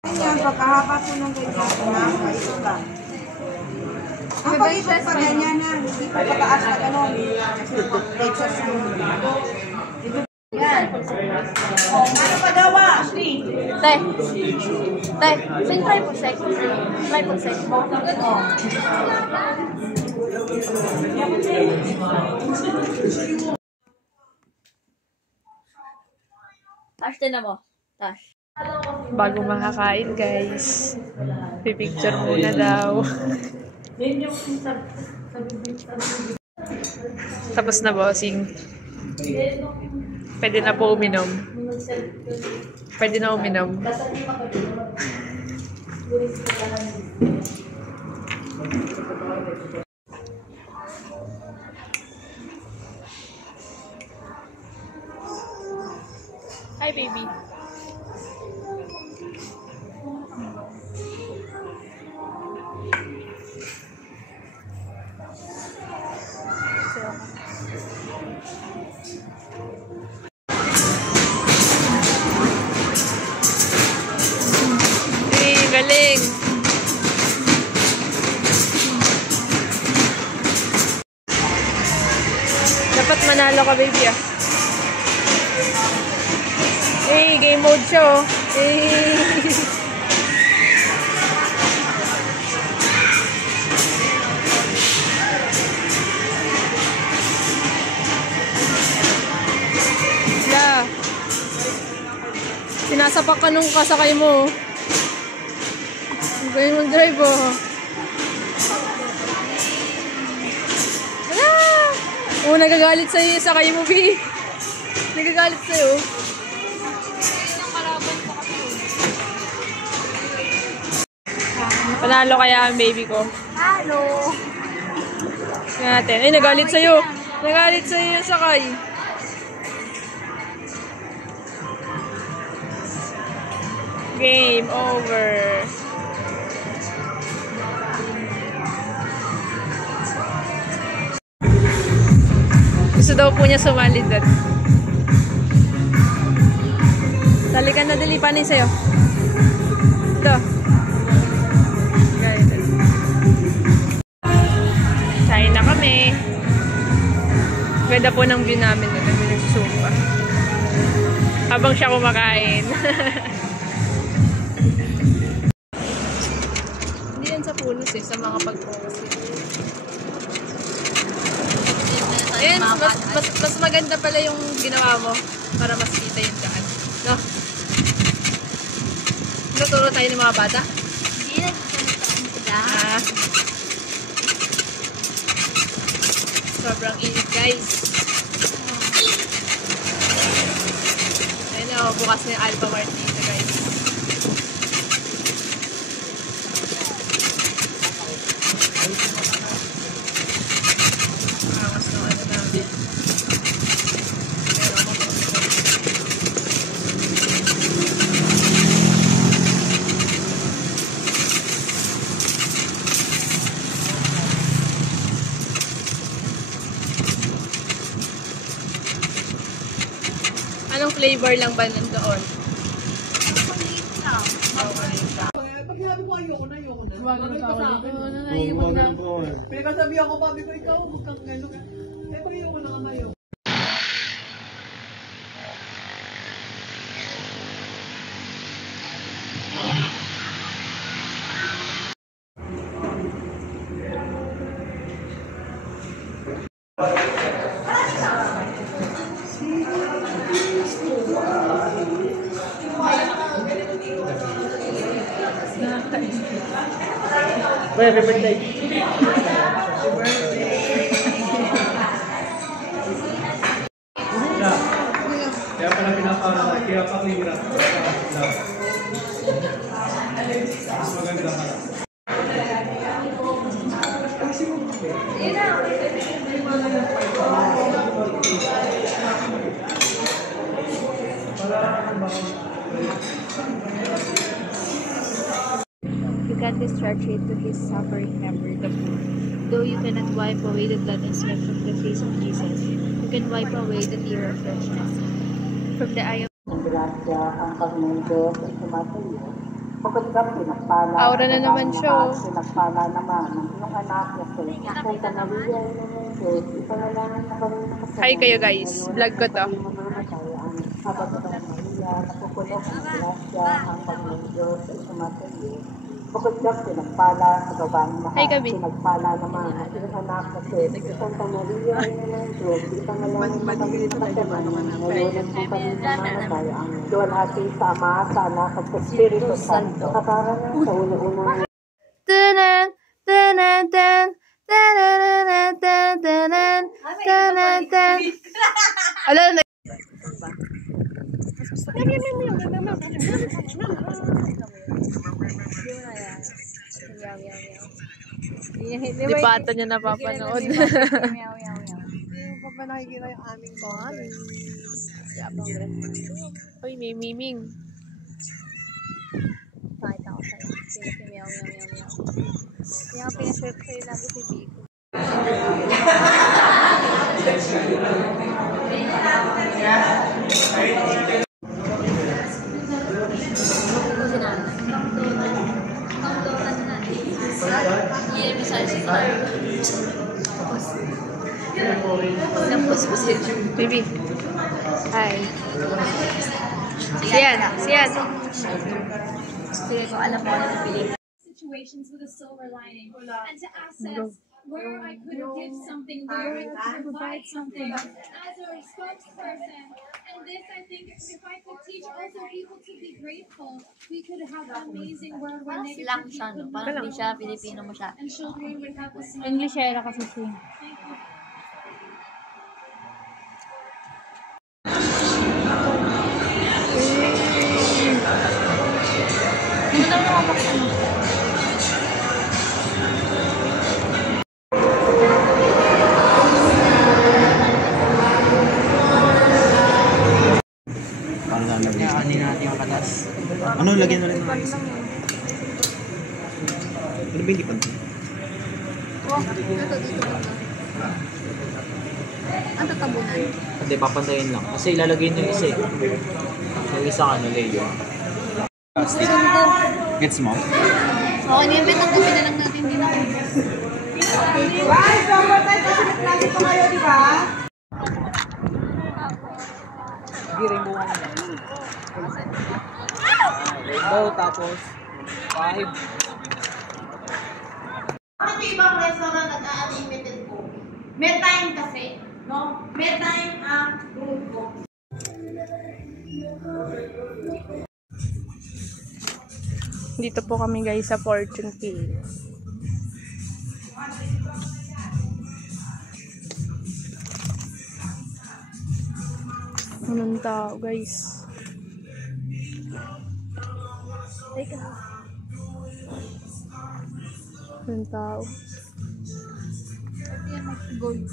Yan, pagkahaba po ng ganyan, ito lang. Ang pag-ikot pa ganyan na, hindi pa pataas na gano'n. Texas yung yan. Ano pa gawa? Tay. Tay. Sing try po sec. Try po sec. Tash din na mo. Tash. Bago makakain, guys. Pipicture muna daw. Tapos na, bossing. Pwede na po uminom. Pwede na uminom. Hi, baby. Galing! Dapat manalo ka, baby, ah. Hey, game mode siya, oh. Hey! Yeah. Sinasapak ka nung kasakay mo, oh. Galing mag-drive, oh. Ah! Oh, nagagalit sa'yo yung sakay mo, B. Nagagalit sa'yo. Panalo kaya ang baby ko. Hello. Tingnan natin. Ay, nagalit sa'yo. Nagalit sa'yo yung sakay. Game over. Gusto daw po niya sumali doon. Talikan na, dali. Paano sa'yo? Ito. Kain na kami. Ganda po ng view namin doon. Nag-zoom pa. Habang siya kumakain. Hindi yan sa punos eh. Sa mga pag-focus. Ayan, mas maganda pala yung ginawa mo para mas kita yung daan. No? Tuturo tayo ng mga bata? Hindi na sila. Sobrang init, guys. Ayun o, bukas na yung Alpha Mart dito, guys. Anong flavor lang ba nandoon? Maliit lang. Pag sabi ko ayoko na. Wala na tao dito. Pinagkasabi ako, babi ko, ikaw, huwag kang gano'n. Eh, pag ayoko na nga ngayon. Happy birthday. Kaya pala pinapala, kaya pa clean up. Mas maganda pala. You can discharge it to his suffering member, the poor. Though you cannot wipe away the blood and sweat from the face of Jesus, you can wipe away the tear of wretchedness from the eye of Ang grasya ang Panginoon Diyos ay sumasa iyo. Bukod ka pinagpala. Aura na naman siya, oh. Pinagpala naman ng iyong anak na si Santa Maria ng Jesus. Ito na lang ang nakasama. Hi kayo guys. Vlog ko to. Habang ito na Maria, napupuno ang grasya ang Panginoon Diyos sa isumasayo. Bukod ka pinagpala sa babaeng lahat. Hi, Gabi. Pinagpala naman ang iyong anak na si Santa Maria ng Diyos. Ito na lang ang nakasama. Ngayon ang kami namamatay ang duwalhati sa Ama, sa Anak at sa Espiritu Santo. Kakaran sa una-unang Tanan, tanan, tan, tanan, tan, tanan, tanan, tan. Ala na. Di pa ata niya napapanood. Hindi ko pa nakikita yung aming bahan. Uy, may miming. Pakita ko sa'yo. Si meow, meow, meow, meow. Kaya nga pinaswerte sa'yo lagi si Biko. Baby. Hi. Siyan. Siyan. Sige ko, alam mo na pili. Situations with a silver lining and to assess where I could give something, where I could provide something as a spokesperson. And this, I think, if I could teach also people to be grateful, we could have an amazing world where Parang silang negativity siya, no? could Parang not hindi siya, Pilipino mo siya. and children would have a smile. English era kasi siya. Thank you. Hindi daw nakapaksan mo. Paano lalagyan? Ani natin yung katas. Ano, lagyan mo rin ng ice. Ano ba hindi pa? Dito ba? Ang tatabunan? Hindi, papantayin lang. Kasi ilalagay nyo yung isa eh. Yung isa ano, layer. Gets mo? Oo, niyempre tanggapin na lang natin din ako. Guys, number 10 kasi lagi pa kayo, di ba? Sige, rainbow ka na. Rainbow, tapos 5. Bakit yung ibang restaurant nag-unlimited po? May time kasi, no? May time ang room ko. Dito po kami guys sa Fortune King. Anong tao guys? Anong tao? Gold.